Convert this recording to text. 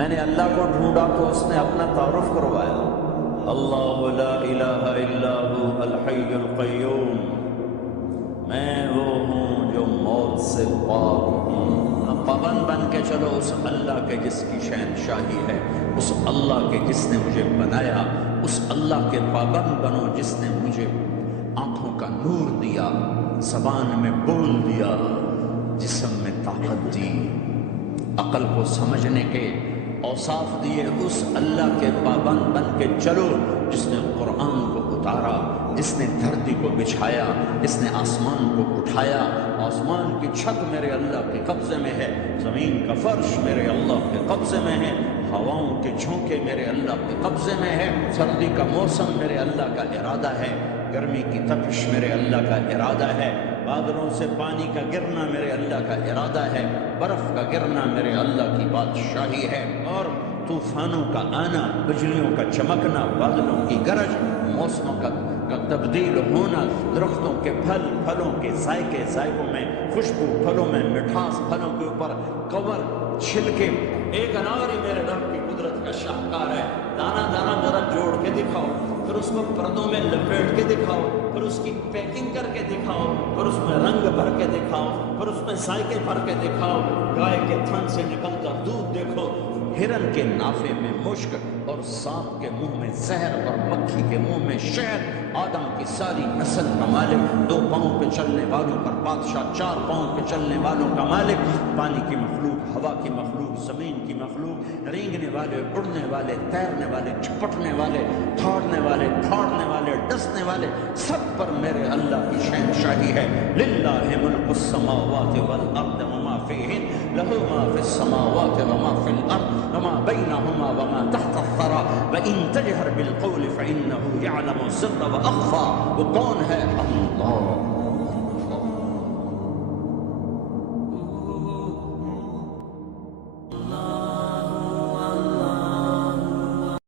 میں نے اللہ کو ڈھونڈا تو اس نے اپنا تعارف کروایا، اللہ لا الہ الا هو الحی القیوم، میں وہ ہوں جو موت سے پاک ہوں۔ پابند بن کے چلو اس اللہ کے جس کی شہنشاہی ہے، اس اللہ کے جس نے مجھے بنایا، اس اللہ کے پابند بنو جس نے مجھے آنکھوں کا نور دیا، زبان میں بول دیا، جسم میں طاقت دی، عقل کو سمجھنے کے اوصاف دیے۔ اس اللہ کے پابند بن کے چلو جس نے قرآن کو اتارا، جس نے دھرتی کو بچھایا، جس نے آسمان کو اٹھایا۔ آسمان کی چھت میرے اللہ کے قبضے میں ہے، زمین کا فرش میرے اللہ کے قبضے میں ہے، ہواؤں کے جھونکے میرے اللہ کے قبضے میں ہے، سردی کا موسم میرے اللہ کا ارادہ ہے، گرمی کی تپش میرے اللہ کا ارادہ ہے، بادلوں سے پانی کا گرنا میرے اللہ کا ارادہ ہے، برف کا گرنا میرے اللہ کی بادشاہی ہے، اور طوفانوں کا آنا، بجلیوں کا چمکنا، بادلوں کی گرج، موسموں کا تبدیل ہونا، درختوں کے پھل، پھلوں کے ذائقے، ذائقوں میں خوشبو، پھلوں میں مٹھاس، پھلوں کے اوپر کور، چھلکے۔ ایک انار ہی میرے رب کی قدرت کا شاہکار ہے، دانا دانا ذرا جوڑ کے دکھاؤ، پھر اس کو پردوں میں لپیٹ کے دکھاؤ، پھر اس کی پیکنگ کر کے دکھاؤ، پھر اس میں رنگ بھر کے دکھاؤ، پھر اس میں ذائقے بھر کے دکھاؤ، گائے کے تھن سے نکلتا دودھ دیکھو، ہرن کے نافے میں مشک اور سانپ کے منہ میں زہر اور مکھی کے منہ میں شہد۔ آدم کی ساری نسل کا مالک، 2 پاؤں پہ چلنے والوں پر بادشاہ، 4 پاؤں پہ چلنے والوں کا مالک، پانی کی مخلوق، ہوا کی مخلوق، زمین کی مخلوق، رینگنے والے، اڑنے والے، تیرنے والے، چھپٹنے والے، تھوڑنے والے، پھاڑنے والے، ڈسنے والے، سب پر میرے اللہ کی شہنشاہی ہے۔ للہ ملک السماوات والارض وما فیہن، لہ ما فی السماوات وما فی الارض وما بینہما وما تحت الثری وان تجہر بالقول فانہ یعلم السر واخفی۔ وہ کون ہے؟ اللہ۔